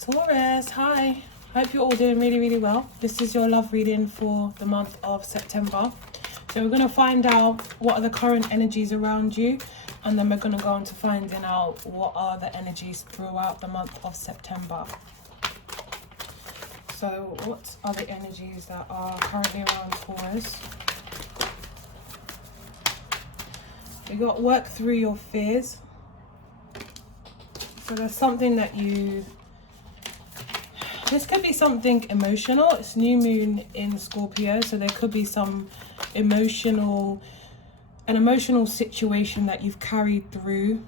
Taurus, hi. Hope you're all doing really well. This is your love reading for the month of September. So we're going to find out what are the current energies around you, and then we're going to go on to finding out what are the energies throughout the month of September. So what are the energies that are currently around Taurus? You got work through your fears. So there's something that this could be something emotional. It's new moon in Scorpio, so there could be an emotional situation that you've carried through.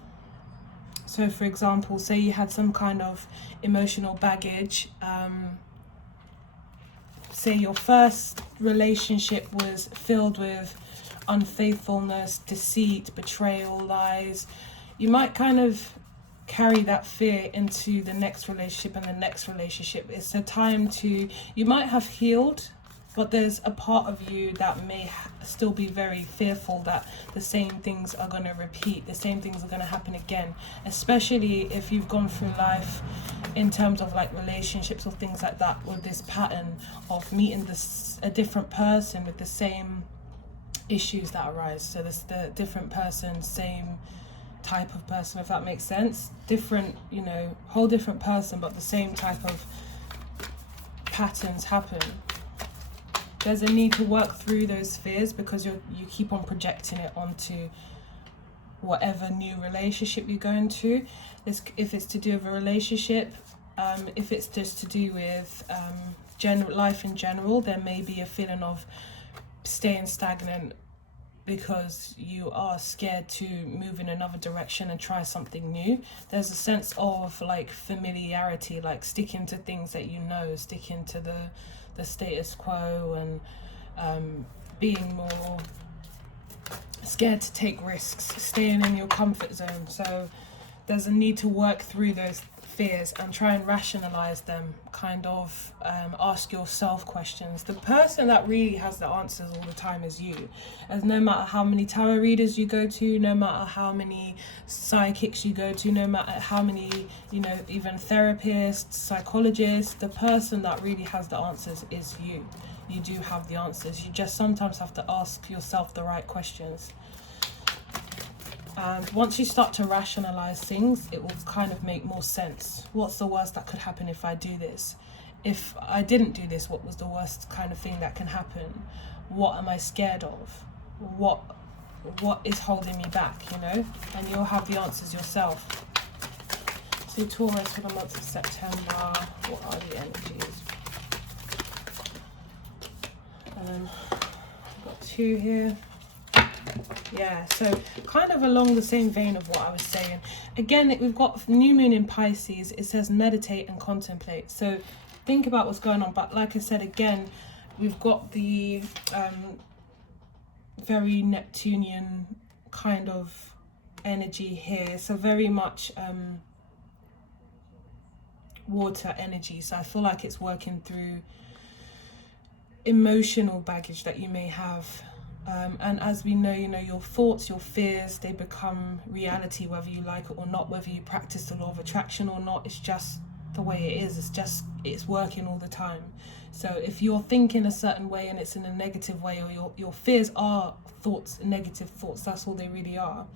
So for example, say you had some kind of emotional baggage. Say your first relationship was filled with unfaithfulness, deceit, betrayal, lies. You might kind of carry that fear into the next relationship and the next relationship. It's a time you might have healed, but there's a part of you that may still be very fearful that the same things are going to repeat, the same things are going to happen again, especially if you've gone through life in terms of like relationships or things like that, with this pattern of meeting a different person with the same issues that arise. So this the different person, same type of person, if that makes sense. Different, whole different person, but the same type of patterns happen. There's a need to work through those fears because you keep on projecting it onto whatever new relationship you go into. If it's to do with a relationship, if it's just to do with life in general, there may be a feeling of staying stagnant because you are scared to move in another direction and try something new. There's a sense of like familiarity, like sticking to things that sticking to the status quo, and being more scared to take risks, staying in your comfort zone. So there's a need to work through those fears and try and rationalize them, kind of ask yourself questions. The person that really has the answers all the time is you. As no matter how many tarot readers you go to, no matter how many psychics you go to, no matter how many even therapists, psychologists, the person that really has the answers is you. You do have the answers. You just sometimes have to ask yourself the right questions. And once you start to rationalize things, it will kind of make more sense. What's the worst that could happen if I do this? If I didn't do this, what was the worst kind of thing that can happen? What am I scared of? What is holding me back, And you'll have the answers yourself. So Taurus for the month of September, what are the energies? I've got two here. Yeah, so kind of along the same vein of what I was saying. Again, we've got new moon in Pisces. It says meditate and contemplate. So think about what's going on. But like I said, again, we've got the very Neptunian kind of energy here. So very much water energy. So I feel like it's working through emotional baggage that you may have. And as we know, your thoughts, your fears, they become reality, whether you like it or not, whether you practice the law of attraction or not. It's just the way it is. It's working all the time. So if you're thinking a certain way and it's in a negative way, or your fears are thoughts, negative thoughts, that's all they really are,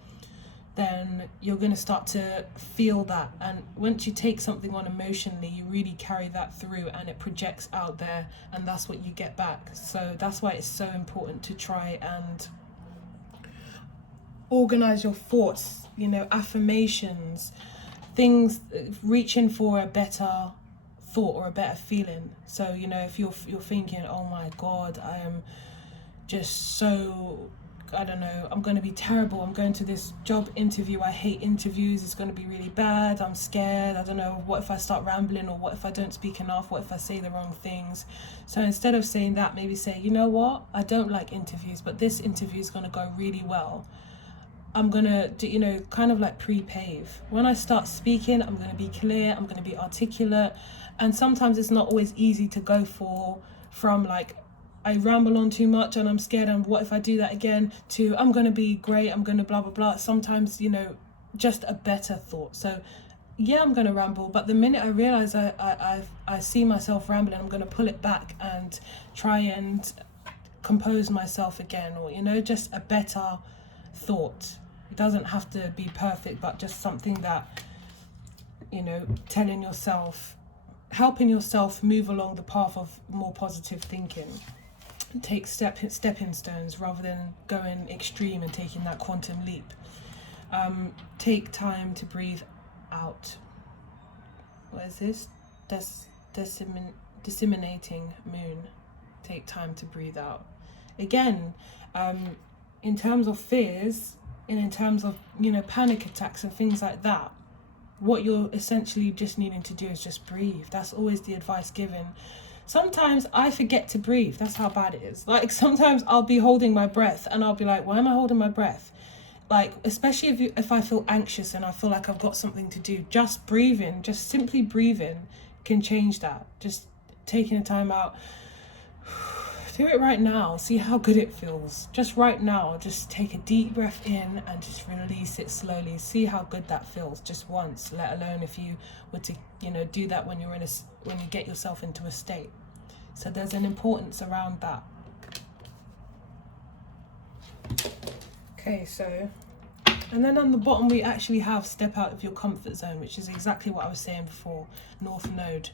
then you're going to start to feel that. And once you take something on emotionally, you really carry that through and it projects out there, and that's what you get back. So that's why it's so important to try and organize your thoughts, affirmations, things, reaching for a better thought or a better feeling. So, if you're thinking, oh my God, I am just so, I don't know, I'm going to be terrible, I'm going to this job interview, I hate interviews, it's going to be really bad, I'm scared, I don't know, what if I start rambling, or what if I don't speak enough, what if I say the wrong things? So instead of saying that, maybe say, you know what, I don't like interviews, but this interview is going to go really well. I'm going to do, kind of like pre-pave. When I start speaking, I'm going to be clear, I'm going to be articulate, and sometimes it's not always easy to go from like, I ramble on too much and I'm scared, and what if I do that again, to I'm going to be great, I'm going to blah, blah, blah. Sometimes, just a better thought. So yeah, I'm going to ramble, but the minute I realize I see myself rambling, I'm going to pull it back and try and compose myself again, or, you know, just a better thought. It doesn't have to be perfect, but just something that, you know, telling yourself, helping yourself move along the path of more positive thinking. Take stepping stones rather than going extreme and taking that quantum leap. Take time to breathe out. What is this? Disseminating moon. Take time to breathe out. Again, in terms of fears and in terms of, you know, panic attacks and things like that, what you're essentially just needing to do is just breathe. That's always the advice given. Sometimes I forget to breathe. That's how bad it is. Like, sometimes I'll be holding my breath and I'll be like, why am I holding my breath? Like, especially if I feel anxious and I feel like I've got something to do, just breathing, just simply breathing can change that. Just taking a time out. Do it right now. See how good it feels. Just right now, just take a deep breath in and just release it slowly. See how good that feels just once, let alone if you were to, you know, do that when when you get yourself into a state. So there's an importance around that. Okay, so, and then on the bottom we actually have step out of your comfort zone, which is exactly what I was saying before, North Node.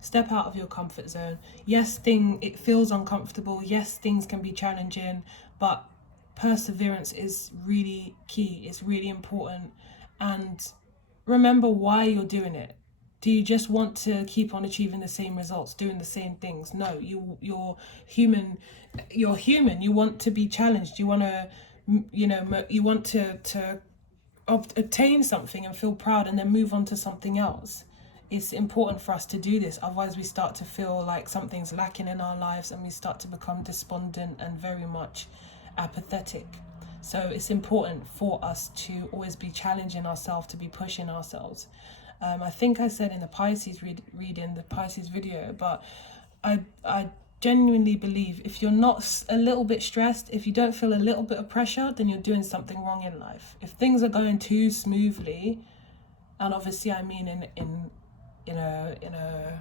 Step out of your comfort zone. Yes, it feels uncomfortable. Yes, things can be challenging, but perseverance is really key. It's really important. And remember why you're doing it. Do you just want to keep on achieving the same results, doing the same things? No, you're human. You're human. You want to be challenged. You want to, you know, you want to obtain something and feel proud and then move on to something else. It's important for us to do this, otherwise we start to feel like something's lacking in our lives and we start to become despondent and very much apathetic. So it's important for us to always be challenging ourselves, to be pushing ourselves. I think I said in the Pisces reading, the Pisces video, but I genuinely believe if you're not a little bit stressed, if you don't feel a little bit of pressure, then you're doing something wrong in life. If things are going too smoothly, and obviously I mean in a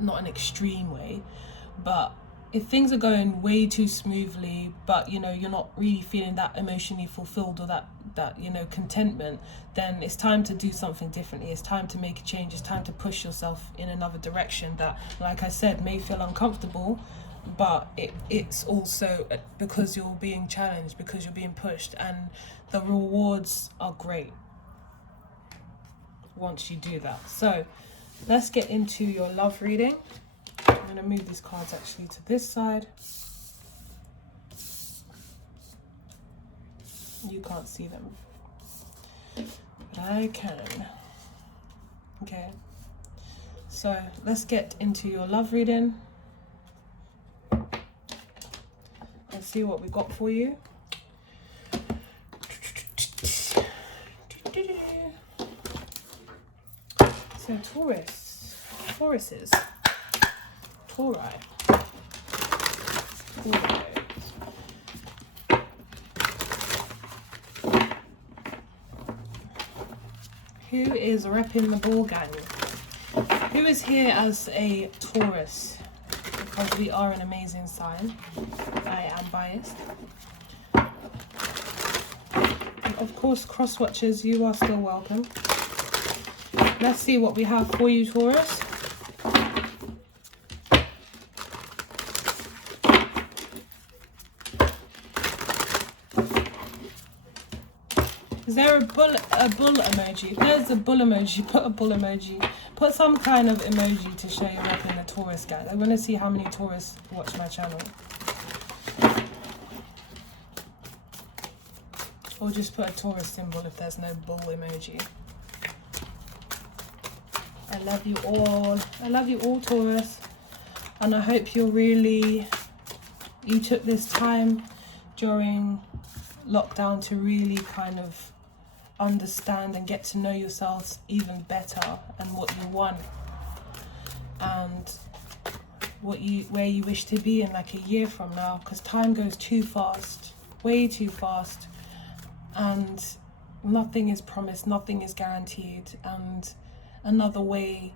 not an extreme way, but if things are going way too smoothly, but you know you're not really feeling that emotionally fulfilled or that you know contentment, then it's time to do something differently. It's time to make a change. It's time to push yourself in another direction that, like I said, may feel uncomfortable, but it's also because you're being challenged, because you're being pushed, and the rewards are great once you do that. So let's get into your love reading. I'm going to move these cards actually to this side. You can't see them, but I can. Okay, so let's get into your love reading. Let's see what we got for you. So Tauruses. Tauri. Who is repping the ball gang? Who is here as a Taurus? Because we are an amazing sign. I am biased. And of course, cross watchers, you are still welcome. Let's see what we have for you, Taurus. Is there a bull emoji? If there's a bull emoji, put a bull emoji. Put some kind of emoji to show you're repping the Taurus gang. I want to see how many Taurus watch my channel. Or just put a Taurus symbol if there's no bull emoji. I love you all. I love you all, Taurus. And I hope you took this time during lockdown to really kind of understand and get to know yourselves even better, and what you want and where you wish to be in like a year from now, because time goes too fast, way too fast, and Nothing is promised, nothing is guaranteed. And another way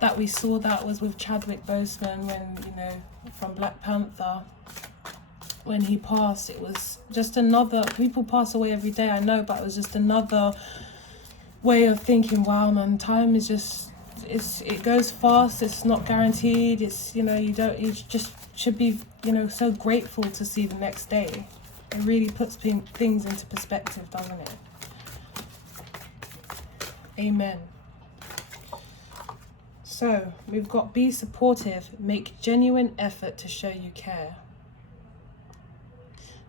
that we saw that was with Chadwick Boseman when, you know, from Black Panther, when he passed. It was just another, people pass away every day, I know, but it was just another way of thinking, wow man, time is just, it goes fast, it's not guaranteed, it's, you know, you just should be, you know, so grateful to see the next day. It really puts things into perspective, doesn't it? Amen. So we've got be supportive, make genuine effort to show you care.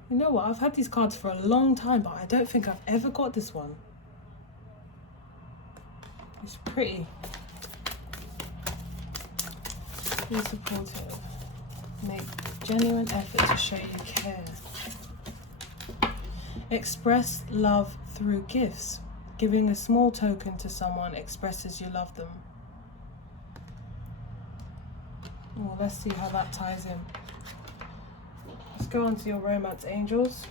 You know what, I've had these cards for a long time, but I don't think I've ever got this one. It's pretty. Be supportive, make genuine effort to show you care. Express love through gifts. Giving a small token to someone expresses you love them. Well, let's see how that ties in. Let's go on to your romance angels.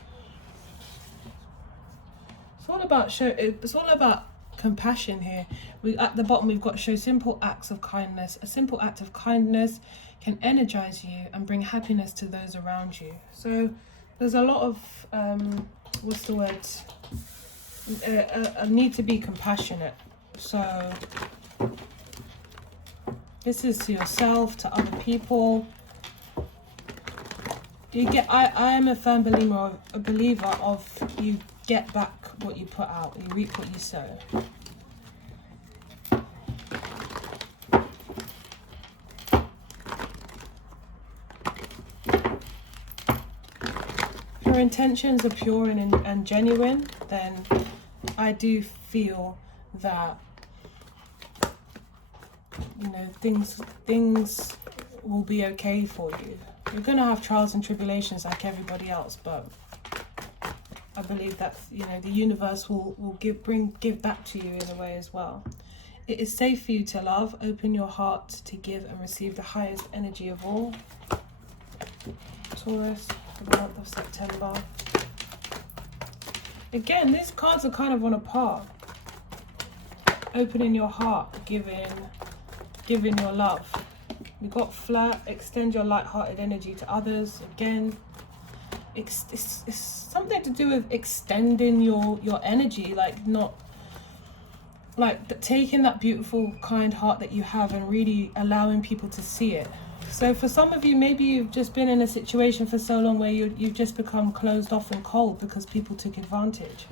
It's all about compassion here. At the bottom we've got show simple acts of kindness. A simple act of kindness can energize you and bring happiness to those around you. So there's a lot of what's the word? A need to be compassionate. So this is to yourself, to other people. You get. I am a firm believer of you get back what you put out. You reap what you sow. If your intentions are pure and genuine, then I do feel that, you know, things will be okay for you. You're going to have trials and tribulations like everybody else, but I believe that, you know, the universe will give back to you in a way as well. It is safe for you to love. Open your heart to give and receive the highest energy of all. Taurus, for the month of September. Again, these cards are kind of on a par. Opening your heart, giving your love. We got flirt, extend your light-hearted energy to others. Again, it's something to do with extending your energy, like not like taking that beautiful, kind heart that you have and really allowing people to see it. So for some of you, maybe you've just been in a situation for so long where you've just become closed off and cold because people took advantage.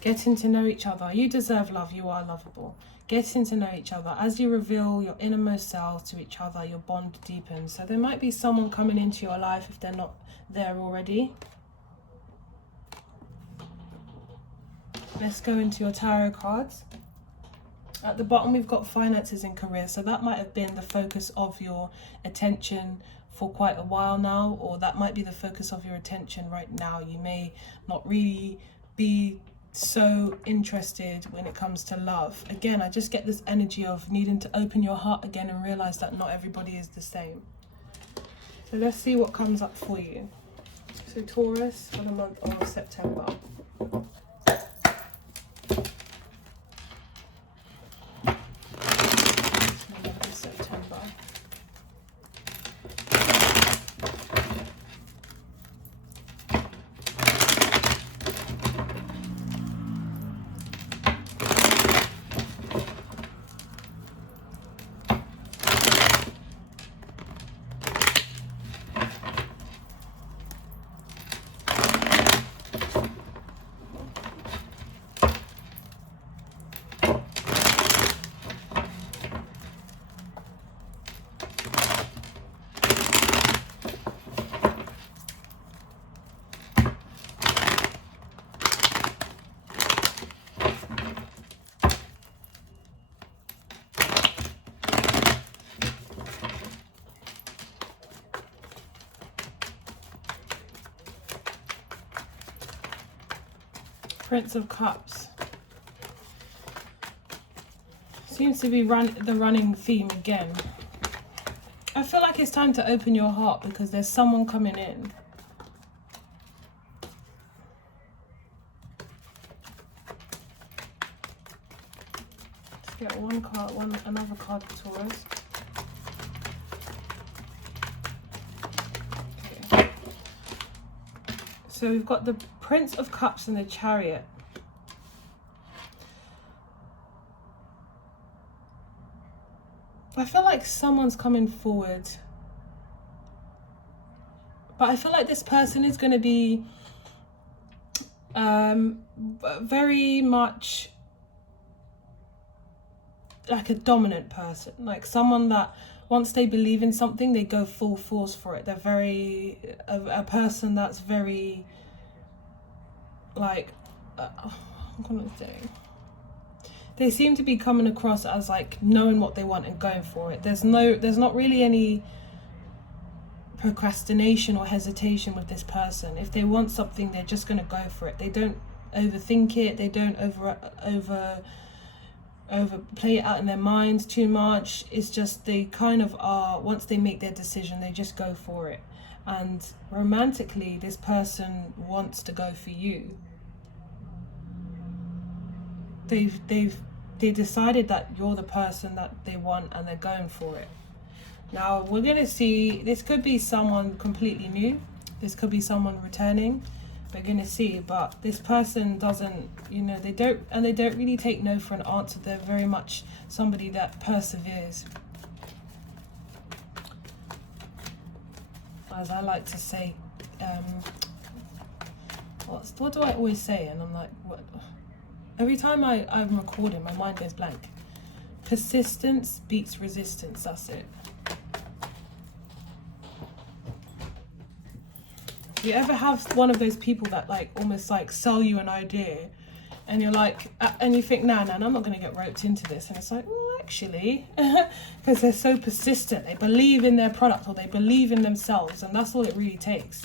Getting to know each other. You deserve love. You are lovable. Getting to know each other. As you reveal your innermost selves to each other, your bond deepens. So there might be someone coming into your life if they're not there already. Let's go into your tarot cards. At the bottom, we've got finances and career. So that might have been the focus of your attention for quite a while now, or that might be the focus of your attention right now. You may not really be so interested when it comes to love. Again, I just get this energy of needing to open your heart again and realize that not everybody is the same. So let's see what comes up for you. So Taurus for the month of September. Prince of Cups. Seems to be the running theme again. I feel like it's time to open your heart because there's someone coming in. get another card for Taurus. Okay. So we've got the Prince of Cups and the Chariot. I feel like someone's coming forward, but I feel like this person is going to be very much like a dominant person, like someone that once they believe in something, they go full force for it. They're very a person that's very like I'm gonna say, they seem to be coming across as like knowing what they want and going for it. There's not really any procrastination or hesitation with this person. If they want something, they're just going to go for it. They don't overthink it. They don't over play it out in their minds too much. It's just they kind of are, once they make their decision, they just go for it. And romantically, this person wants to go for you. They decided that you're the person that they want, and they're going for it. Now we're going to see, this could be someone completely new, this could be someone returning, we're going to see. But this person doesn't, they don't really take no for an answer. They're very much somebody that perseveres, as I like to say. What do I always say? And I'm like, what? Every time I'm recording, my mind goes blank. Persistence beats resistance. That's it. You ever have one of those people that like almost like sell you an idea, and you're like, and you think, nah, I'm not going to get roped into this. And it's like, well, actually, because they're so persistent. They believe in their product, or they believe in themselves. And that's all it really takes.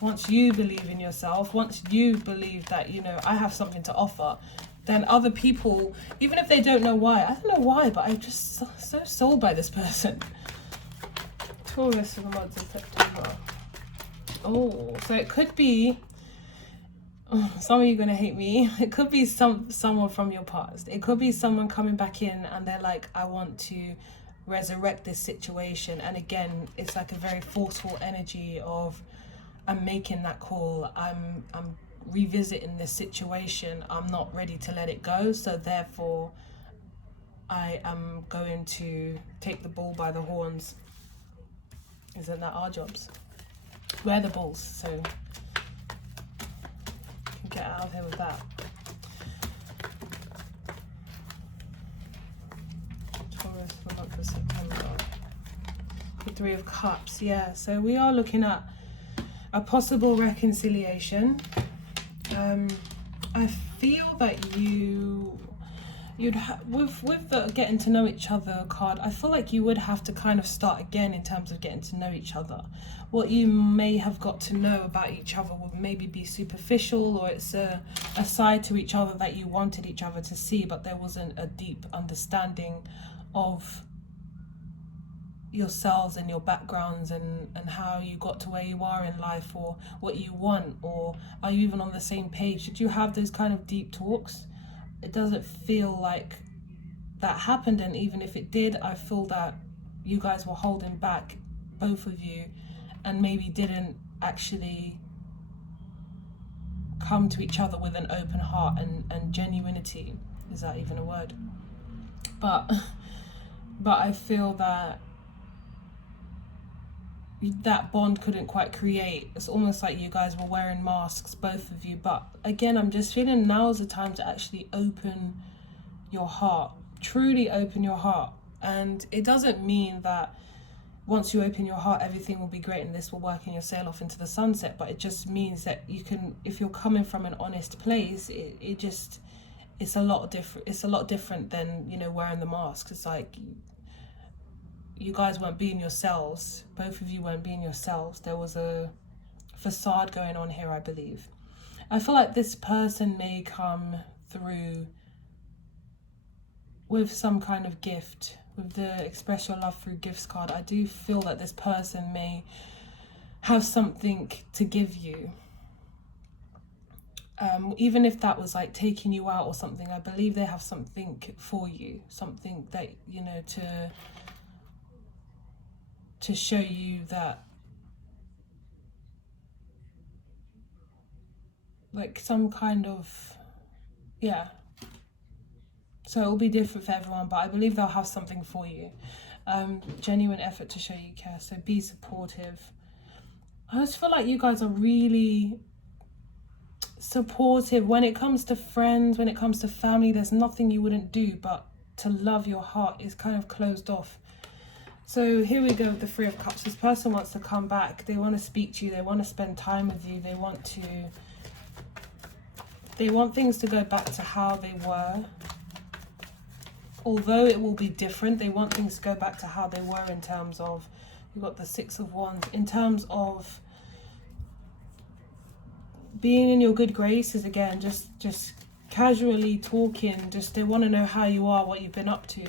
Once you believe in yourself, once you believe that, I have something to offer, then other people, even if they don't know why, I don't know why, but I'm just so sold by this person. Taurus for the month of September. Oh, so it could be, some of you are going to hate me. It could be someone from your past. It could be someone coming back in and they're like, I want to resurrect this situation. And again, it's like a very forceful energy of, I'm making that call. I'm revisiting this situation. I'm not ready to let it go. So therefore, I am going to take the bull by the horns. Isn't that our jobs? We're the bulls, so can get out of here with that. Taurus for the month of September. The Three of Cups, yeah. So we are looking at a possible reconciliation. I feel that with the getting to know each other card, I feel like you would have to kind of start again in terms of getting to know each other. What you may have got to know about each other would maybe be superficial, or it's a side to each other that you wanted each other to see, but there wasn't a deep understanding of yourselves and your backgrounds and how you got to where you are in life, or what you want, or are you even on the same page? Did you have those kind of deep talks? It doesn't feel like that happened, and even if it did, I feel that you guys were holding back, both of you, and maybe didn't actually come to each other with an open heart and genuinity. Is that even a word? But I feel that bond couldn't quite create. It's almost like you guys were wearing masks, both of you. But again, I'm just feeling now is the time to actually open your heart, truly open your heart. And it doesn't mean that once you open your heart, everything will be great and this will work and you'll sail off into the sunset. But it just means that you can, if you're coming from an honest place, it's a lot different. It's a lot different than, wearing the masks. It's like, you guys weren't being yourselves. Both of you weren't being yourselves. There was a facade going on here, I believe. I feel like this person may come through with some kind of gift. With the express your love through gifts card, I do feel that this person may have something to give you. even if that was like taking you out or something, I believe they have something for you, something that, you know, to show you that, like some kind of, yeah. So it'll be different for everyone, but I believe they'll have something for you. Genuine effort to show you care, so be supportive. I just feel like you guys are really supportive when it comes to friends, when it comes to family. There's nothing you wouldn't do, but to love, your heart is kind of closed off. So here we go with the Three of Cups. This person wants to come back. They want to speak to you. They want to spend time with you. They want things to go back to how they were. Although it will be different, they want things to go back to how they were in terms of, you've got the Six of Wands, in terms of being in your good graces again, just casually talking, just they want to know how you are, what you've been up to.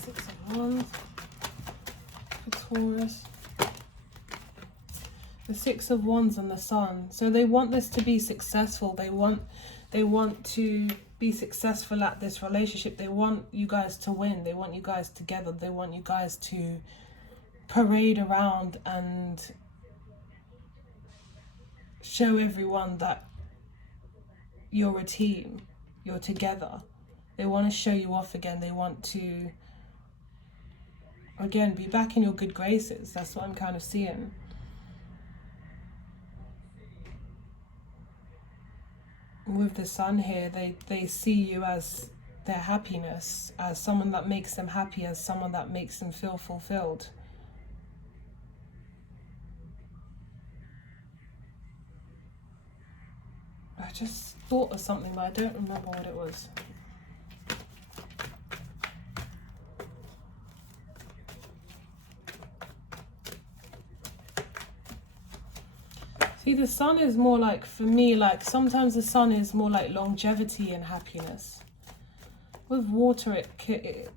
Six of Wands for Taurus. The Six of Wands and the Sun. So they want this to be successful. They want to be successful at this relationship. They want you guys to win. They want you guys together. They want you guys to parade around and show everyone that you're a team. You're together. They want to show you off again. They want to, again, be back in your good graces. That's what I'm kind of seeing. With the Sun here, they see you as their happiness, as someone that makes them happy, as someone that makes them feel fulfilled. I just thought of something, but I don't remember what it was. See, the Sun is more like, for me, like sometimes the Sun is more like longevity and happiness. With water,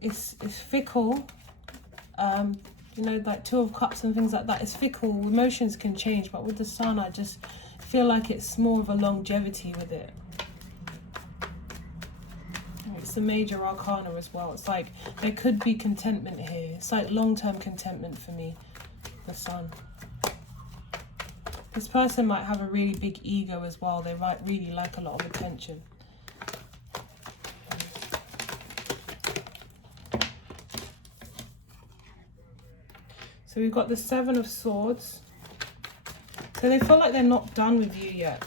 it's fickle. You know, like Two of Cups and things like that. It's fickle. Emotions can change, but with the Sun, I just feel like it's more of a longevity with it. It's a major arcana as well. It's like there could be contentment here. It's like long-term contentment for me, the Sun. This person might have a really big ego as well. They might really like a lot of attention. So we've got the Seven of Swords. So they feel like they're not done with you yet.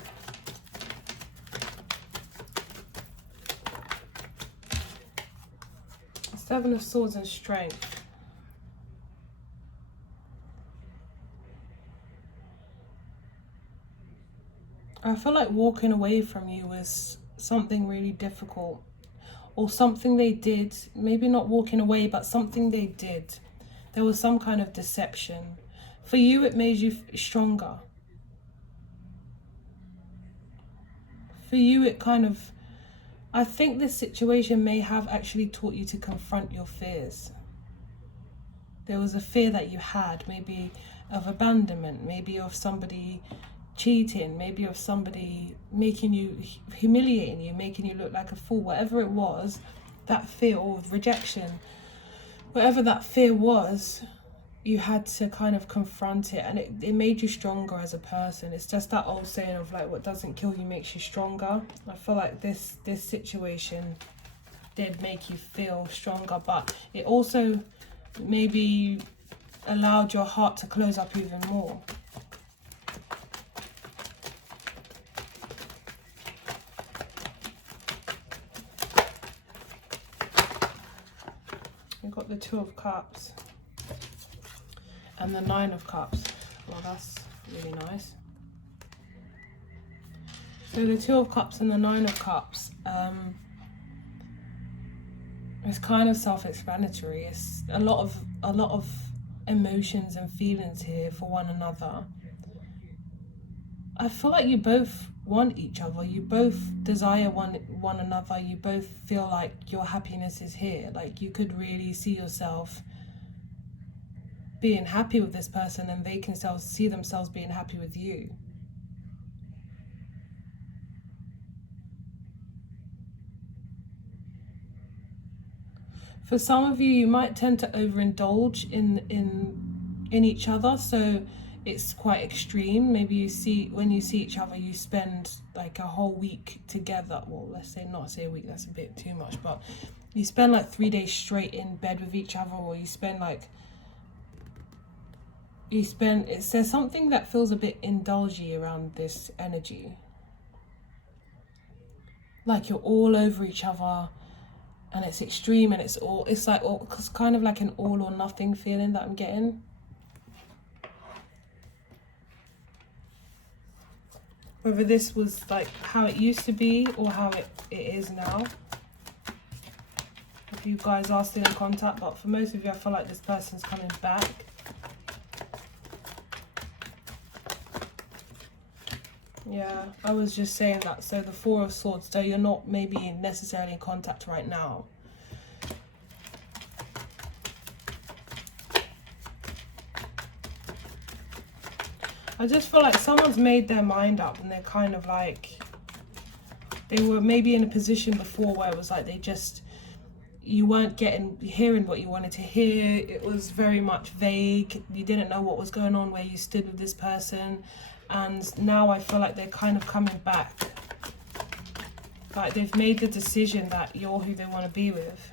Seven of Swords and Strength. I feel like walking away from you was something really difficult, or something they did, maybe not walking away, but something they did. There was some kind of deception. For you, it made you stronger. For you, it kind of, I think this situation may have actually taught you to confront your fears. There was a fear that you had, maybe of abandonment, maybe of somebody cheating, maybe of somebody making you, humiliating you, making you look like a fool. Whatever it was, that fear, or rejection, whatever that fear was, you had to kind of confront it, and it made you stronger as a person. It's just that old saying of like, what doesn't kill you makes you stronger. I feel like this situation did make you feel stronger, but it also maybe allowed your heart to close up even more. We've got the Two of Cups and the Nine of Cups. Well, that's really nice. So the Two of Cups and the Nine of Cups, it's kind of self-explanatory. It's a lot of emotions and feelings here for one another. I feel like you both want each other. You both desire one another. You both feel like your happiness is here. Like you could really see yourself being happy with this person, and they can see themselves being happy with you. For some of you, you might tend to overindulge in each other, so it's quite extreme. Maybe when you see each other, you spend like a whole week together. Well, let's say not say a week, that's a bit too much, but you spend like 3 days straight in bed with each other, or there's something that feels a bit indulgy around this energy. Like you're all over each other, and it's extreme, and it's kind of like an all or nothing feeling that I'm getting. Whether this was like how it used to be or how it is now. If you guys are still in contact, but for most of you, I feel like this person's coming back. Yeah, I was just saying that. So the Four of Swords, so you're not maybe necessarily in contact right now. I just feel like someone's made their mind up, and they're kind of like, they were maybe in a position before where it was like you weren't hearing what you wanted to hear. It was very much vague. You didn't know what was going on, where you stood with this person. And now I feel like they're kind of coming back. Like they've made the decision that you're who they want to be with.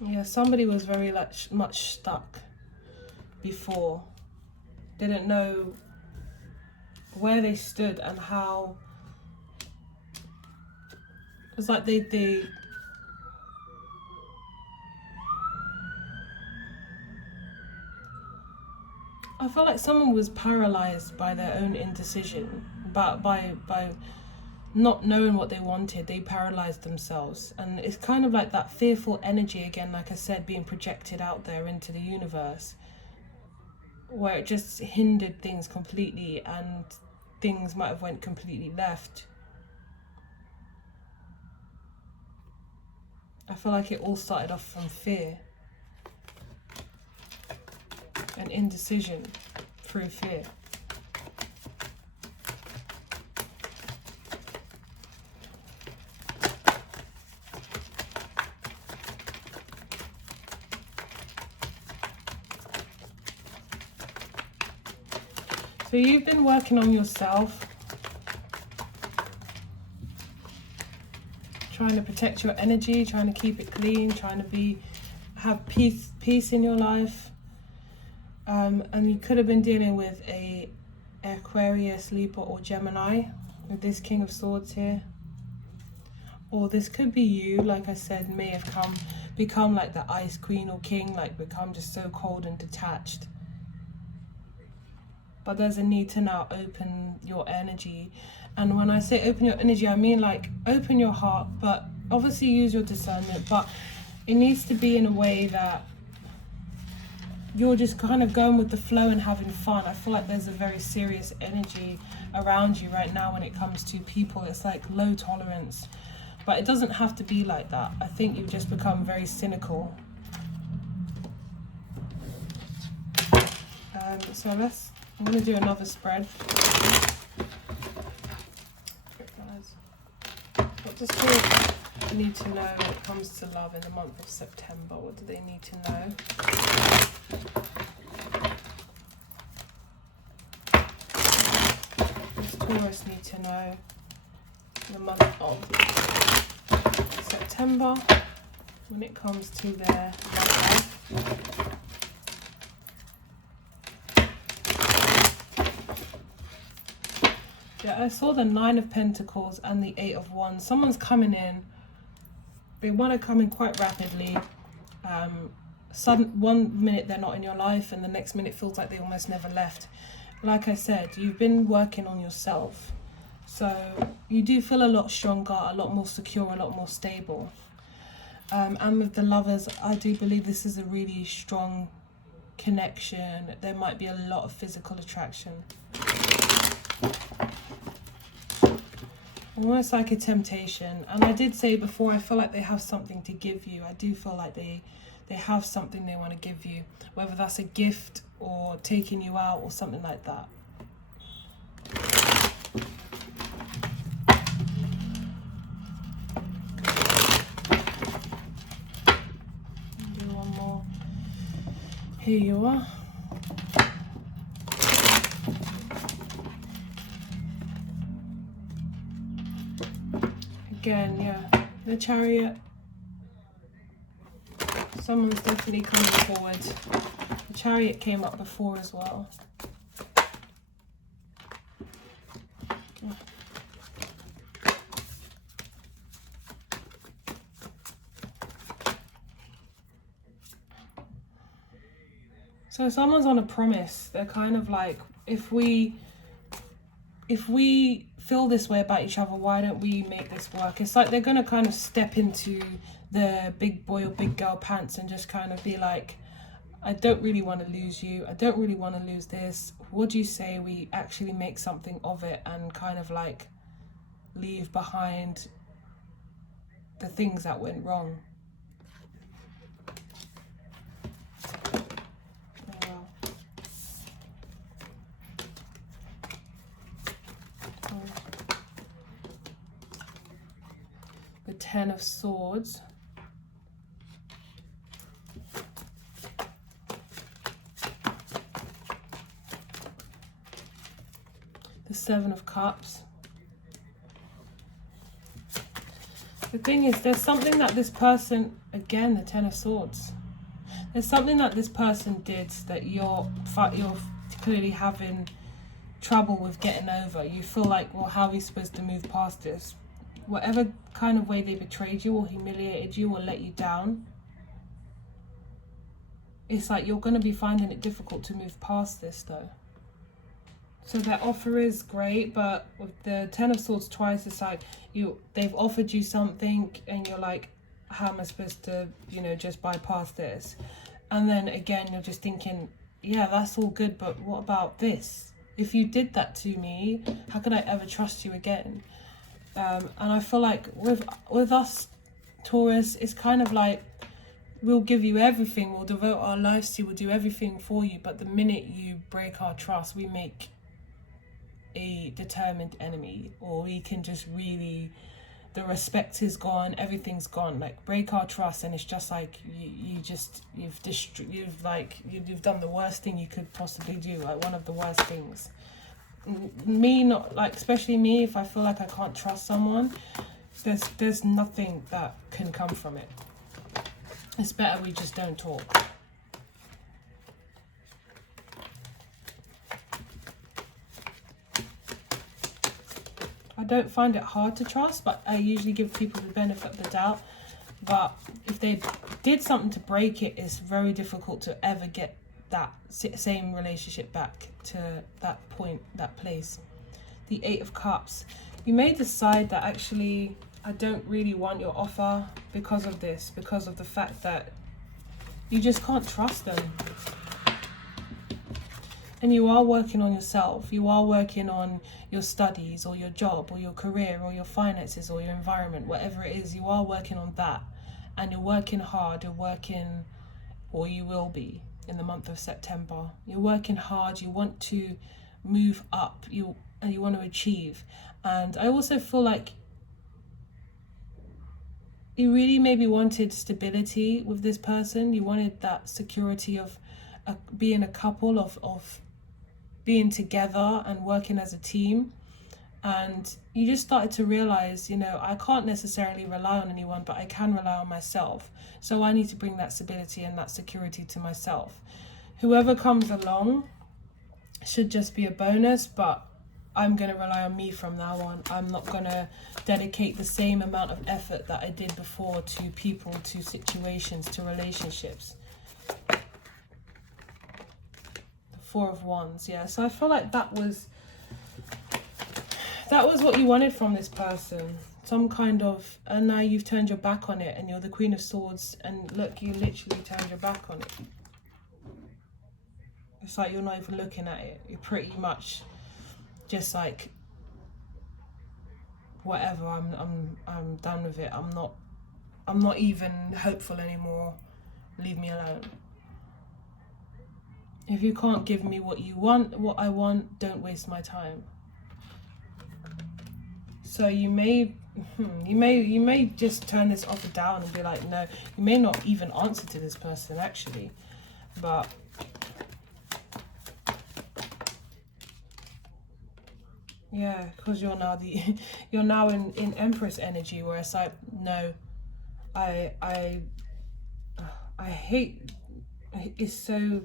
Yeah, somebody was very much stuck before. Didn't know where they stood and how. It was like they I feel like someone was paralyzed by their own indecision, but by not knowing what they wanted, they paralyzed themselves. And it's kind of like that fearful energy again, like I said, being projected out there into the universe, where it just hindered things completely, and things might have went completely left. I feel like it all started off from fear and indecision through fear. So you've been working on yourself, trying to protect your energy, trying to keep it clean, trying to have peace in your life. And you could have been dealing with a Aquarius, Libra, or Gemini with this King of Swords here. Or this could be you, like I said, may have become like the Ice Queen or King, like become just so cold and detached. But there's a need to now open your energy. And when I say open your energy, I mean like open your heart, but obviously use your discernment. But it needs to be in a way that you're just kind of going with the flow and having fun. I feel like there's a very serious energy around you right now when it comes to people. It's like low tolerance, but it doesn't have to be like that. I think you've just become very cynical. So I'm going to do another spread. What does Taurus need to know when it comes to love in the month of September? What do they need to know? What does Taurus need to know in the month of September when it comes to their love life? Yeah, I saw the 9 of Pentacles and the 8 of Wands. Someone's coming in. They want to come in quite rapidly. One minute they're not in your life, and the next minute feels like they almost never left. Like I said, you've been working on yourself. So you do feel a lot stronger, a lot more secure, a lot more stable. And with the Lovers, I do believe this is a really strong connection. There might be a lot of physical attraction. almost like a temptation. And I did say before, I feel like they have something to give you. I do feel like they have something they want to give you, whether that's a gift or taking you out or something like that. Do one more. Here you are. Again, yeah, the Chariot. Someone's definitely coming forward. The Chariot came up before as well. So someone's on a promise. They're kind of like, if we feel this way about each other, why don't we make this work? It's like they're going to kind of step into the big boy or big girl pants and just kind of be like, I don't really want to lose you. I don't really want to lose this. What do you say we actually make something of it and kind of like leave behind the things that went wrong? The Ten of Swords. The Seven of Cups. The thing is, there's something that this person, again, the Ten of Swords. There's something that this person did that you're clearly having trouble with getting over. You feel like, well, how are we supposed to move past this? Whatever kind of way they betrayed you or humiliated you or let you down, it's like you're going to be finding it difficult to move past this though. So their offer is great, but with the Ten of Swords twice, it's like they've offered you something and you're like, how am I supposed to, just bypass this? And then again, you're just thinking, yeah, that's all good, but what about this? If you did that to me, how could I ever trust you again? And I feel like with us, Taurus, it's kind of like, we'll give you everything, we'll devote our lives to you, we'll do everything for you, but the minute you break our trust, we make a determined enemy, or we can just really, the respect is gone, everything's gone. Like, break our trust and it's just like you've done the worst thing you could possibly do, like one of the worst things. Me, not like, especially me, if I feel like I can't trust someone, there's nothing that can come from it. It's better we just don't talk. I don't find it hard to trust, but I usually give people the benefit of the doubt. But if they did something to break it, it's very difficult to ever get that same relationship back to that point, that place. The Eight of Cups. You may decide that actually I don't really want your offer because of this, because of the fact that you just can't trust them. And you are working on yourself. You are working on your studies or your job or your career or your finances or your environment, whatever it is, you are working on that. And you're working hard, or you will be in the month of September. You're working hard, you want to move up, and you want to achieve. And I also feel like you really maybe wanted stability with this person. You wanted that security of being a couple, of being together and working as a team. And you just started to realize, I can't necessarily rely on anyone, but I can rely on myself. So I need to bring that stability and that security to myself. Whoever comes along should just be a bonus, but I'm going to rely on me from now on. I'm not going to dedicate the same amount of effort that I did before to people, to situations, to relationships. The Four of Wands, yeah. So I feel like that was what you wanted from this person. Some kind of, and now you've turned your back on it and you're the Queen of Swords, and look, you literally turned your back on it. It's like you're not even looking at it. You're pretty much just like whatever, I'm done with it. I'm not even hopeful anymore. Leave me alone. If you can't give me what I want, don't waste my time. So you may just turn this offer down and be like, no. You may not even answer to this person actually, but yeah, because you're now in Empress energy, where it's like, no, I hate, it's so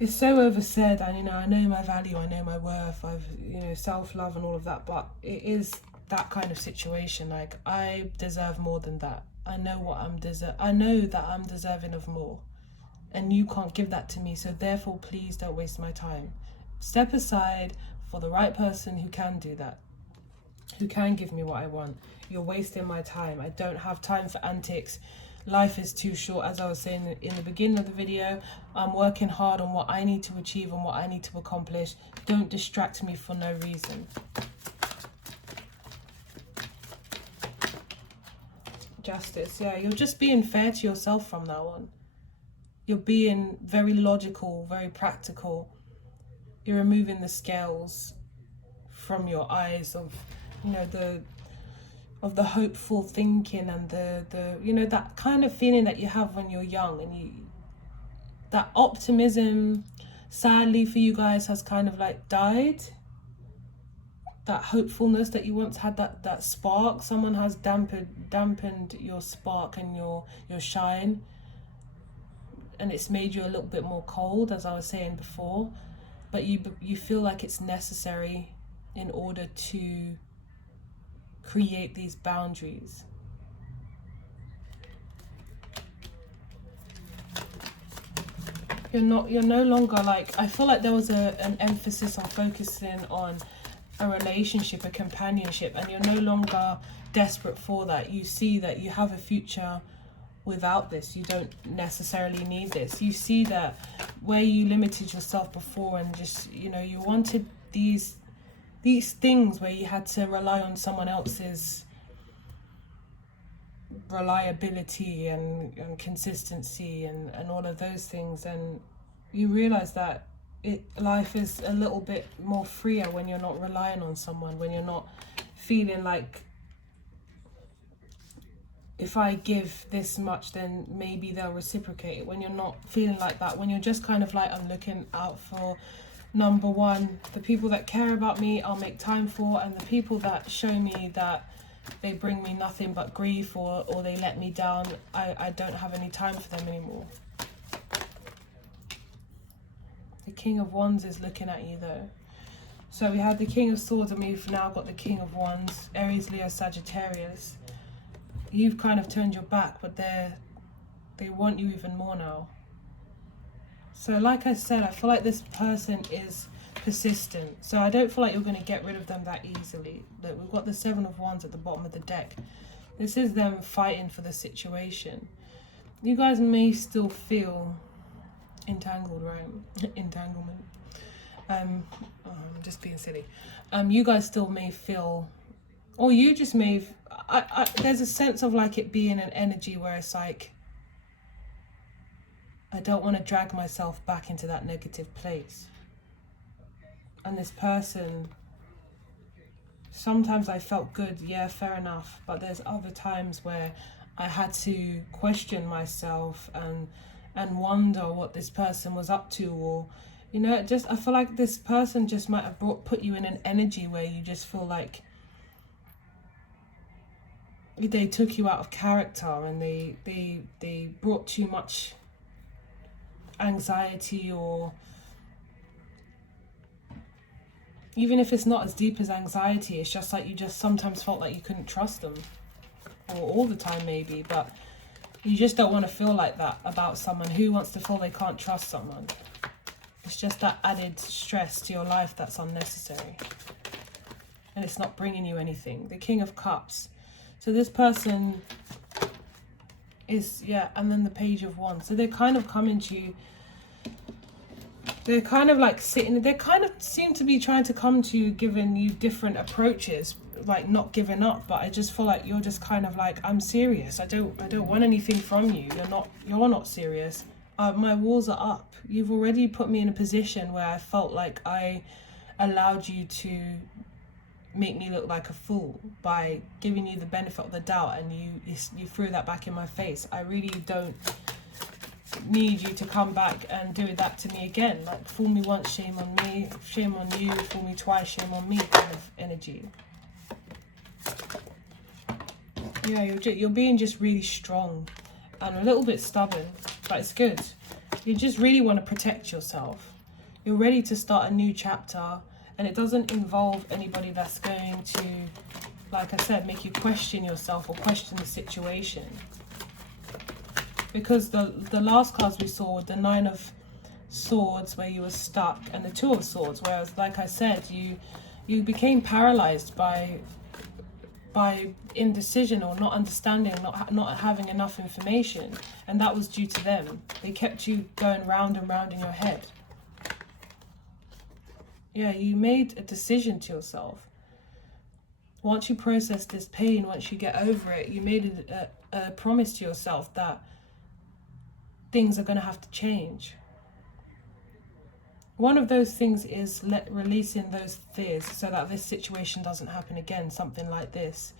oversaid, and I know my value, I know my worth, I've self-love and all of that, but it is that kind of situation. Like, I deserve more than that. I know I know that I'm deserving of more, and you can't give that to me, so therefore please don't waste my time. Step aside for the right person who can do that, who can give me what I want. You're wasting my time. I don't have time for antics. Life is too short. As I was saying in the beginning of the video, I'm working hard on what I need to achieve and what I need to accomplish. Don't distract me for no reason. Justice, yeah, you're just being fair to yourself from now on. You're being very logical, very practical. You're removing the scales from your eyes of, the hopeful thinking and the that kind of feeling that you have when you're young, and that optimism, sadly for you guys, has kind of like died. That hopefulness that you once had, that spark, someone has dampened your spark and your shine, and it's made you a little bit more cold, as I was saying before. But you feel like it's necessary in order to create these boundaries. You're no longer like, I feel like there was an emphasis on focusing on a relationship, a companionship, and you're no longer desperate for that. You see that you have a future without this. You don't necessarily need this. You see that where you limited yourself before, and just you wanted these things where you had to rely on someone else's reliability and consistency and all of those things, and you realize that life is a little bit more freer when you're not relying on someone, when you're not feeling like, if I give this much then maybe they'll reciprocate it. When you're not feeling like that, when you're just kind of like, I'm looking out for, number one, the people that care about me, I'll make time for, and the people that show me that they bring me nothing but grief or they let me down, I don't have any time for them anymore. The King of Wands is looking at you though. So we had the King of Swords, and we've now got the King of Wands, Aries, Leo, Sagittarius. You've kind of turned your back, but they want you even more now. So like I said, I feel like this person is persistent. So I don't feel like you're going to get rid of them that easily. Look, we've got the Seven of Wands at the bottom of the deck. This is them fighting for the situation. You guys may still feel entangled, right? Entanglement. I'm just being silly. You guys still may feel, or you just may, there's a sense of like it being an energy where it's like, I don't want to drag myself back into that negative place. And this person, sometimes I felt good, yeah, fair enough. But there's other times where I had to question myself and wonder what this person was up to, or I feel like this person just might have put you in an energy where you just feel like they took you out of character, and they brought too much anxiety, or even if it's not as deep as anxiety, it's just like you just sometimes felt like you couldn't trust them, or all the time maybe, but you just don't want to feel like that about someone. Who wants to feel they can't trust someone? It's just that added stress to your life that's unnecessary, and it's not bringing you anything. The King of Cups. So this person is, yeah, and then the Page of Wands. So they're kind of coming to you. They're kind of like sitting, they kind of seem to be trying to come to you, giving you different approaches. like not giving up, but I just feel like you're just kind of like, I'm serious. I don't want anything from you. You're not serious. My walls are up. You've already put me in a position where I felt like I allowed you to make me look like a fool by giving you the benefit of the doubt, and you threw that back in my face. I really don't need you to come back and do that to me again. Like, fool me once, shame on me, shame on you, fool me twice, shame on me kind of energy. Yeah, you're being just really strong and a little bit stubborn, but it's good. You just really want to protect yourself. You're ready to start a new chapter, and it doesn't involve anybody that's going to, like I said, make you question yourself or question the situation. Because the last cards we saw were the Nine of Swords, where you were stuck, and the Two of Swords, whereas, like I said, you became paralyzed by indecision or not understanding, not having enough information, and that was due to them. They kept you going round and round in your head. Yeah, you made a decision to yourself. Once you process this pain, once you get over it, you made a promise to yourself that things are going to have to change. One of those things is releasing those fears so that this situation doesn't happen again, something like this.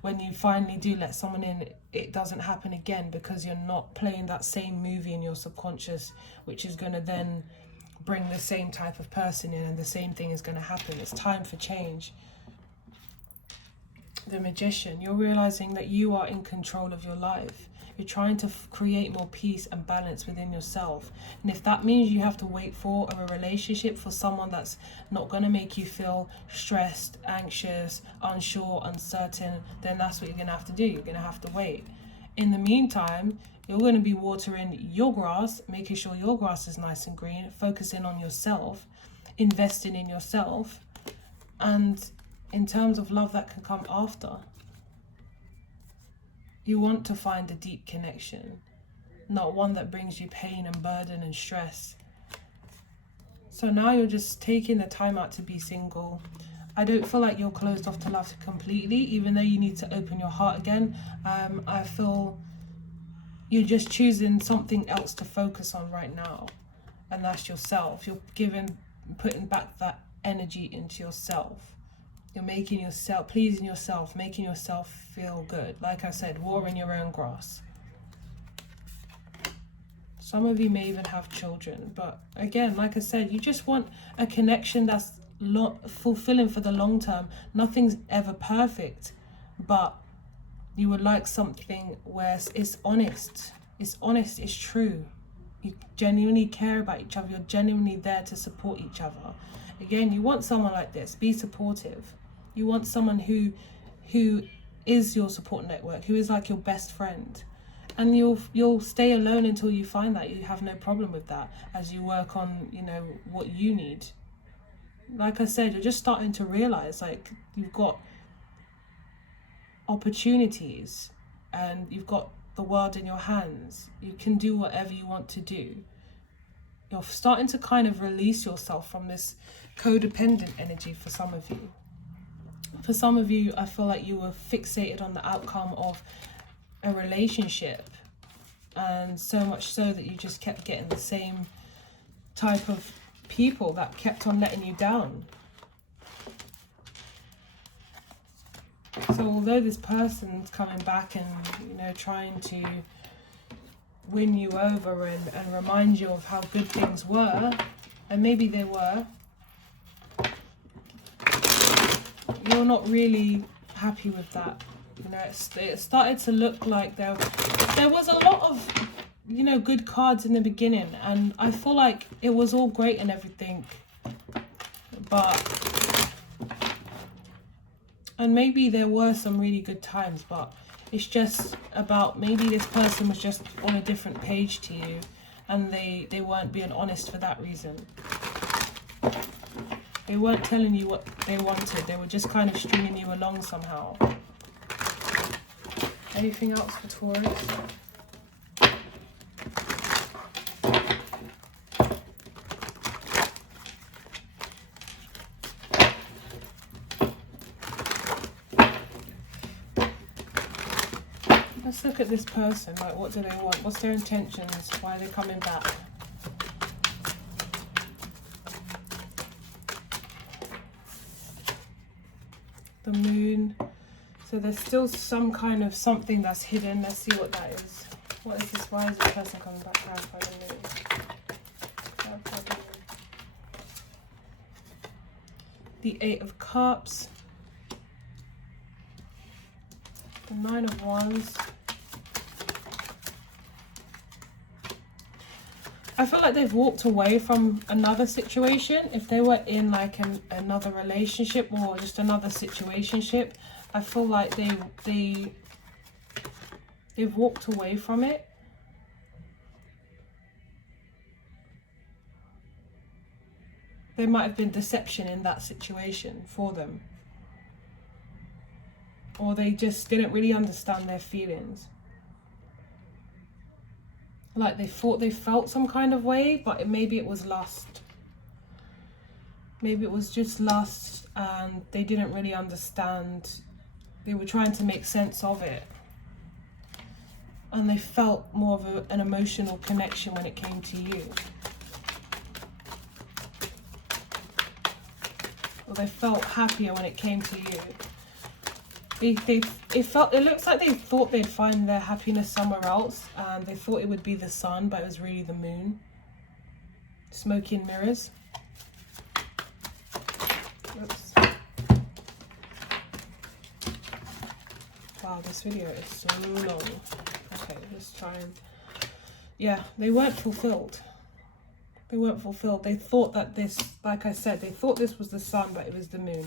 When you finally do let someone in, it doesn't happen again, because you're not playing that same movie in your subconscious, which is going to then bring the same type of person in, and the same thing is going to happen. It's time for change. The Magician, you're realizing that you are in control of your life. You're trying to create more peace and balance within yourself. And if that means you have to wait for a relationship for someone that's not going to make you feel stressed, anxious, unsure, uncertain, then that's what you're going to have to do. You're going to have to wait. In the meantime, you're going to be watering your grass, making sure your grass is nice and green, focusing on yourself, investing in yourself. And in terms of love, that can come after. You want to find a deep connection, not one that brings you pain and burden and stress. So now you're just taking the time out to be single. I don't feel like you're closed off to love completely, even though you need to open your heart again. I feel you're just choosing something else to focus on right now, and that's yourself. You're putting back that energy into yourself. You're making yourself, pleasing yourself, making yourself feel good. Like I said, watering your own grass. Some of you may even have children, but again, like I said, you just want a connection that's fulfilling for the long term. Nothing's ever perfect, but you would like something where it's honest. It's honest, it's true. You genuinely care about each other. You're genuinely there to support each other. Again, you want someone like this. Be supportive. You want someone who is your support network, who is like your best friend. And you'll stay alone until you find that. You have no problem with that as you work on, what you need. Like I said, you're just starting to realize, like, you've got opportunities and you've got the world in your hands. You can do whatever you want to do. You're starting to kind of release yourself from this codependent energy for some of you. For some of you, I feel like you were fixated on the outcome of a relationship, and so much so that you just kept getting the same type of people that kept on letting you down. So although this person's coming back and trying to win you over and remind you of how good things were, and maybe they were, you're not really happy with that. It started to look like there was a lot of good cards in the beginning, and I feel like it was all great and everything, and maybe there were some really good times, but it's just about maybe this person was just on a different page to you, and they weren't being honest for that reason. They weren't telling you what they wanted. They were just kind of stringing you along somehow. Anything else for Taurus? Let's look at this person. Like, what do they want? What's their intentions? Why are they coming back? The moon. So there's still some kind of something that's hidden. Let's see what that is. What is this? Why is this person coming back? Clarify the moon. Clarify the moon. The Eight of Cups. The Nine of Wands. I feel like they've walked away from another situation. If they were in like another relationship or just another situationship, I feel like they've walked away from it. There might have been deception in that situation for them. Or they just didn't really understand their feelings. Like they thought they felt some kind of way, but maybe it was lust. Maybe it was just lust and they didn't really understand. They were trying to make sense of it. And they felt more of an emotional connection when it came to you. Or they felt happier when it came to you. It looks like they thought they'd find their happiness somewhere else, and they thought it would be the sun, but it was really the moon. Smoky and mirrors. Oops. Wow, this video is so long. Okay, let's try and... Yeah, they weren't fulfilled. They weren't fulfilled. They thought that this, like I said, they thought this was the sun, but it was the moon.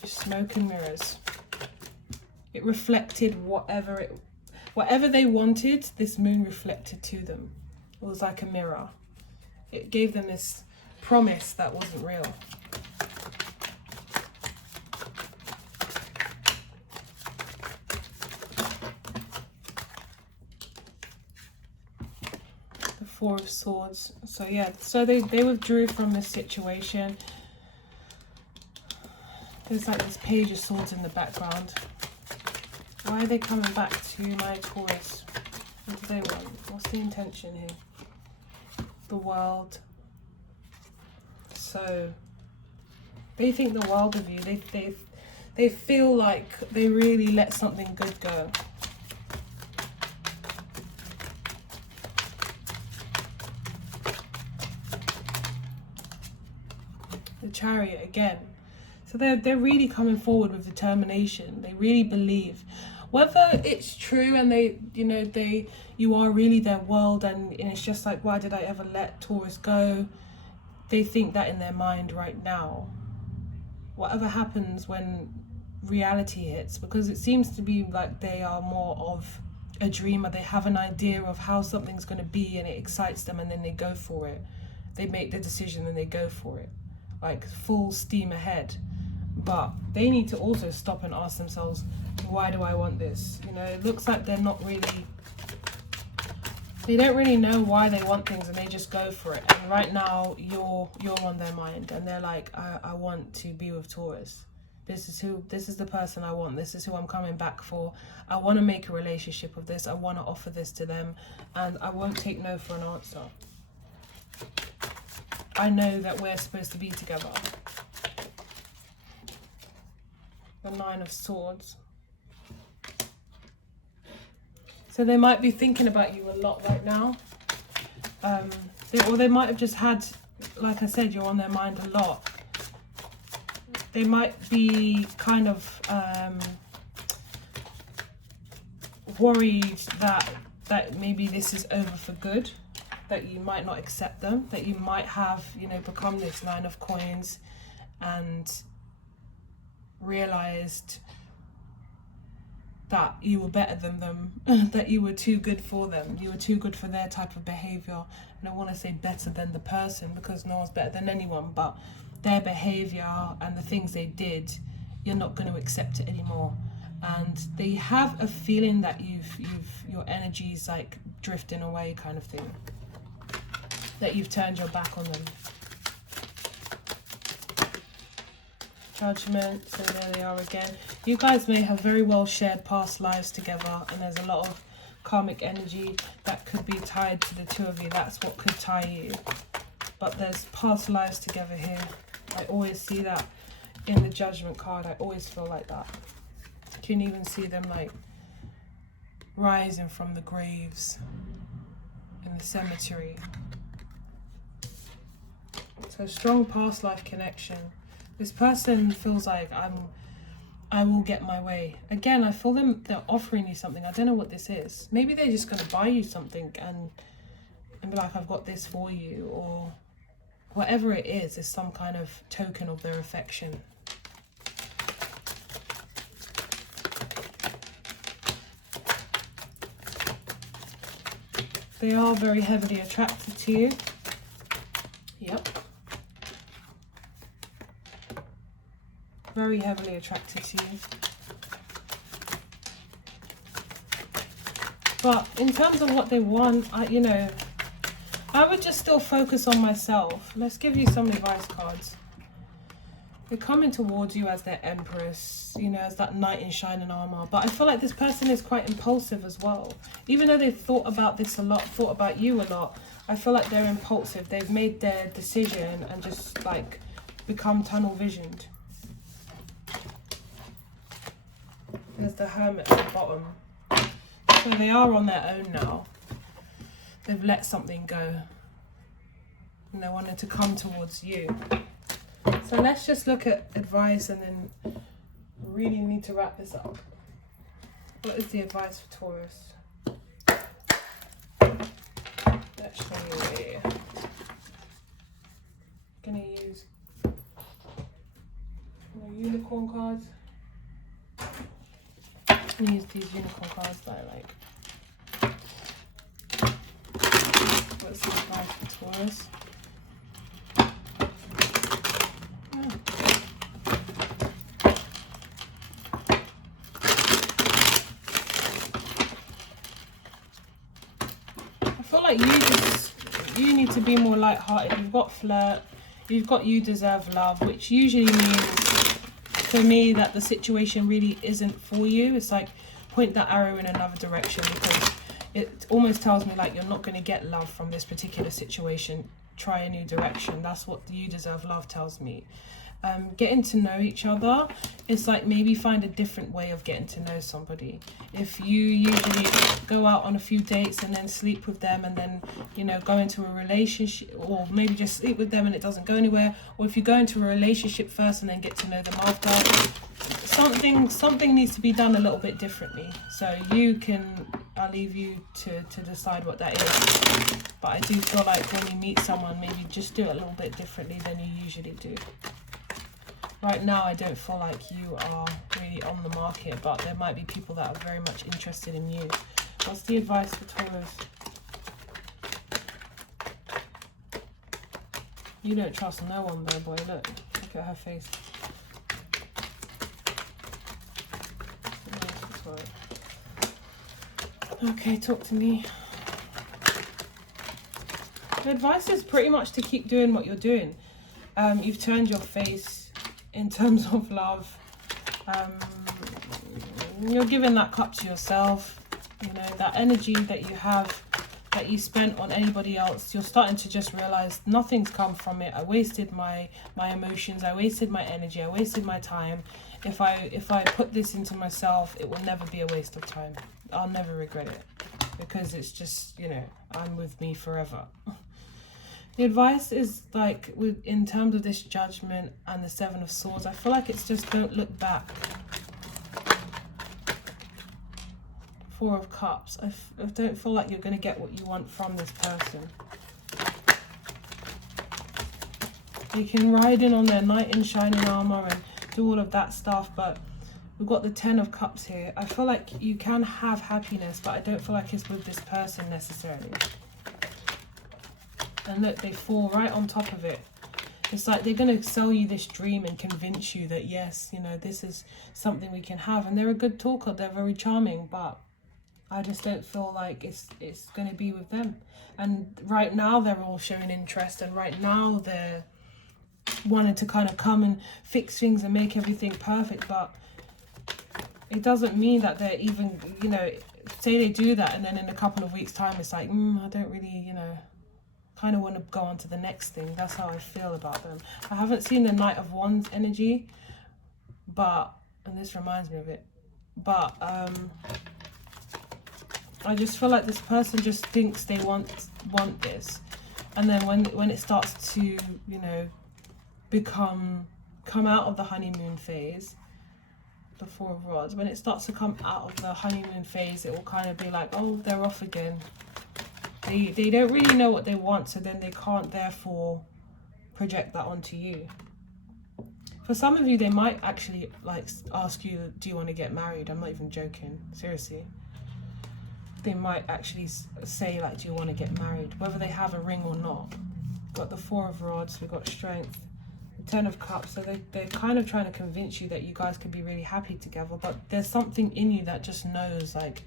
Just smoke and mirrors. It reflected whatever they wanted. This moon reflected to them. It was like a mirror. It gave them this promise that wasn't real. The Four of Swords. So yeah, so they withdrew from this situation. There's like this Page of Swords in the background. Why are they coming back to my Taurus? What do they want? What's the intention here? The World. So they think the world of you. They feel like they really let something good go. The Chariot again. So they're really coming forward with determination. They really believe, whether it's true and you are really their world, and it's just like, why did I ever let Taurus go? They think that in their mind right now. Whatever happens when reality hits, because it seems to be like they are more of a dreamer. They have an idea of how something's going to be and it excites them, and then they go for it. They make the decision and they go for it, like full steam ahead. But they need to also stop and ask themselves, why do I want this? It looks like they're not really, they don't really know why they want things, and they just go for it. And right now you're on their mind, and they're like, I want to be with Taurus. This is the person I want. This is who I'm coming back for. I want to make a relationship with this. I want to offer this to them, and I won't take no for an answer. I know that we're supposed to be together. The Nine of Swords. So they might be thinking about you a lot right now. Or they might have just had, like I said, you're on their mind a lot. They might be kind of worried that maybe this is over for good, that you might not accept them, that you might have, become this Nine of Coins and realized that you were better than them, that you were too good for them, you were too good for their type of behavior. I don't want to say better than the person, because no one's better than anyone, but their behavior and the things they did, you're not going to accept it anymore. And they have a feeling that your energy's like drifting away, kind of thing, that you've turned your back on them. Judgment. So there they are again. You guys may have very well shared past lives together, and there's a lot of karmic energy that could be tied to the two of you. That's what could tie you. But there's past lives together here. I always see that in the Judgment card. I always feel like that. You can even see them like rising from the graves in the cemetery. So strong past life connection. This person feels like I will get my way. Again, I feel they're offering you something. I don't know what this is. Maybe they're just going to buy you something and be like, I've got this for you, or whatever it is some kind of token of their affection. They are very heavily attracted to you. Yep. Very heavily attracted to you. But in terms of what they want, I would just still focus on myself. Let's give you some advice cards. They're coming towards you as their empress, as that knight in shining armor. But I feel like this person is quite impulsive as well. Even though they've thought about this a lot, thought about you a lot, I feel like they're impulsive. They've made their decision and just like become tunnel visioned. There's the Hermit at the bottom. So they are on their own now. They've let something go. And they wanted to come towards you. So let's just look at advice and then really need to wrap this up. What is the advice for Taurus? Let's show you here. I'm going to use unicorn cards. I'm going to use these unicorn cards that I like. What's the advice for Taurus? I feel like you need to be more light-hearted. You've got flirt, you've got you deserve love, which usually means for me that the situation really isn't for you. It's like point that arrow in another direction, because it almost tells me like you're not going to get love from this particular situation. Try a new direction. That's what you deserve love tells me. Getting to know each other, it's like maybe find a different way of getting to know somebody. If you usually go out on a few dates and then sleep with them and then go into a relationship, or maybe just sleep with them and it doesn't go anywhere, or if you go into a relationship first and then get to know them after, something needs to be done a little bit differently. So I'll leave you to decide what that is. But I do feel like when you meet someone, maybe just do it a little bit differently than you usually do. Right now, I don't feel like you are really on the market, but there might be people that are very much interested in you. What's the advice for Taurus? You don't trust no one though, boy. Look at her face. Okay, talk to me. The advice is pretty much to keep doing what you're doing. You've turned your face in terms of love. You're giving that cup to yourself. That energy that you have, that you spent on anybody else, you're starting to just realize nothing's come from it. I wasted my emotions, I wasted my energy, I wasted my time. If I put this into myself, it will never be a waste of time. I'll never regret it, because it's just, I'm with me forever. The advice is like, in terms of this Judgment and the Seven of Swords, I feel like it's just don't look back. Four of Cups. I don't feel like you're going to get what you want from this person. You can ride in on their knight in shining armor and do all of that stuff, but we've got the Ten of Cups here. I feel like you can have happiness, but I don't feel like it's with this person necessarily. And look, they fall right on top of it. It's like they're going to sell you this dream and convince you that, yes, this is something we can have. And they're a good talker. They're very charming, but I just don't feel like it's going to be with them. And right now they're all showing interest. And right now they're wanting to kind of come and fix things and make everything perfect, but it doesn't mean that they're even, you know, say they do that and then in a couple of weeks time it's like, I don't really, you know, kind of want to go on to the next thing. That's how I feel about them. I haven't seen the Knight of Wands energy, but, and this reminds me of it, but I just feel like this person just thinks they want this, and then when it starts to, you know, come out of the honeymoon phase, the Four of Rods, when it starts to come out of the honeymoon phase, it will kind of be like, oh, they're off again. They don't really know what they want, so then they can't therefore project that onto you. For some of you, they might actually like ask you, do you want to get married? I'm not even joking, seriously. They might actually say like, do you want to get married? Whether they have a ring or not. We've got the Four of Rods, we've got Strength, the Ten of Cups. So they're kind of trying to convince you that you guys could be really happy together, but there's something in you that just knows, like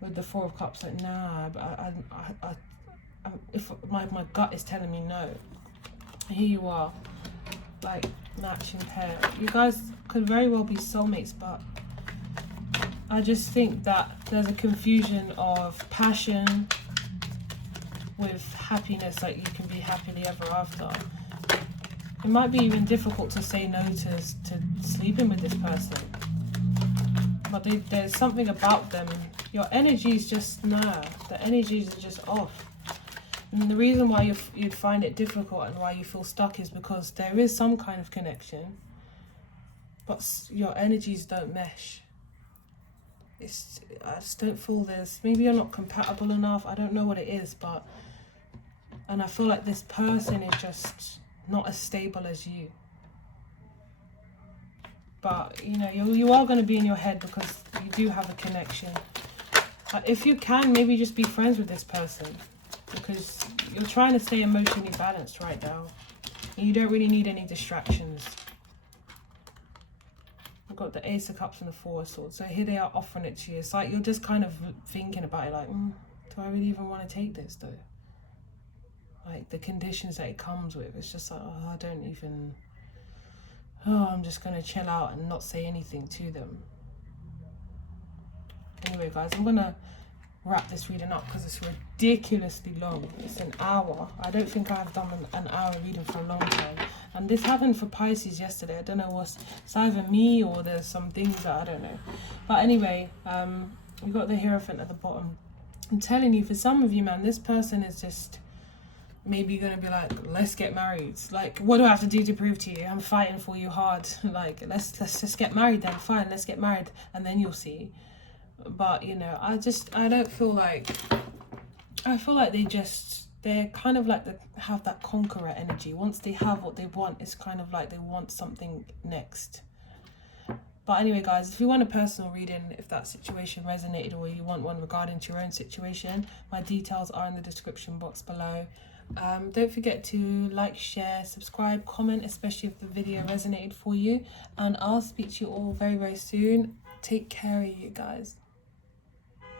with the Four of Cups, like, nah, but if my gut is telling me no. Here you are, like matching pair. You guys could very well be soulmates, but I just think that there's a confusion of passion with happiness, like you can be happily ever after. It might be even difficult to say no to sleeping with this person, but there's something about them. Your energies just, the energies are just off. And the reason why you'd find it difficult and why you feel stuck is because there is some kind of connection, but your energies don't mesh. I just don't feel this. Maybe you're not compatible enough. I don't know what it is, and I feel like this person is just not as stable as you. But you know, you are going to be in your head because you do have a connection. If you can, maybe just be friends with this person, because you're trying to stay emotionally balanced right now. And you don't really need any distractions. We've got the Ace of Cups and the Four of Swords. So here they are offering it to you. It's like you're just kind of thinking about it, like, do I really even want to take this though? Like the conditions that it comes with, it's just like, I'm just going to chill out and not say anything to them. Anyway, guys, I'm going to wrap this reading up because it's ridiculously long. It's an hour. I don't think I've done an hour reading for a long time. And this happened for Pisces yesterday. I don't know it's either me or there's some things that I don't know. But anyway, we got the Hierophant at the bottom. I'm telling you, for some of you, man, this person is just maybe going to be like, let's get married. Like, what do I have to do to prove to you? I'm fighting for you hard. Like, let's just get married then. Fine, let's get married. And then you'll see. But, you know, I don't feel like, I feel like they're kind of like have that conqueror energy. Once they have what they want, it's kind of like they want something next. But anyway, guys, if you want a personal reading, if that situation resonated or you want one regarding to your own situation, my details are in the description box below. Don't forget to like, share, subscribe, comment, especially if the video resonated for you. And I'll speak to you all very, very soon. Take care of you guys.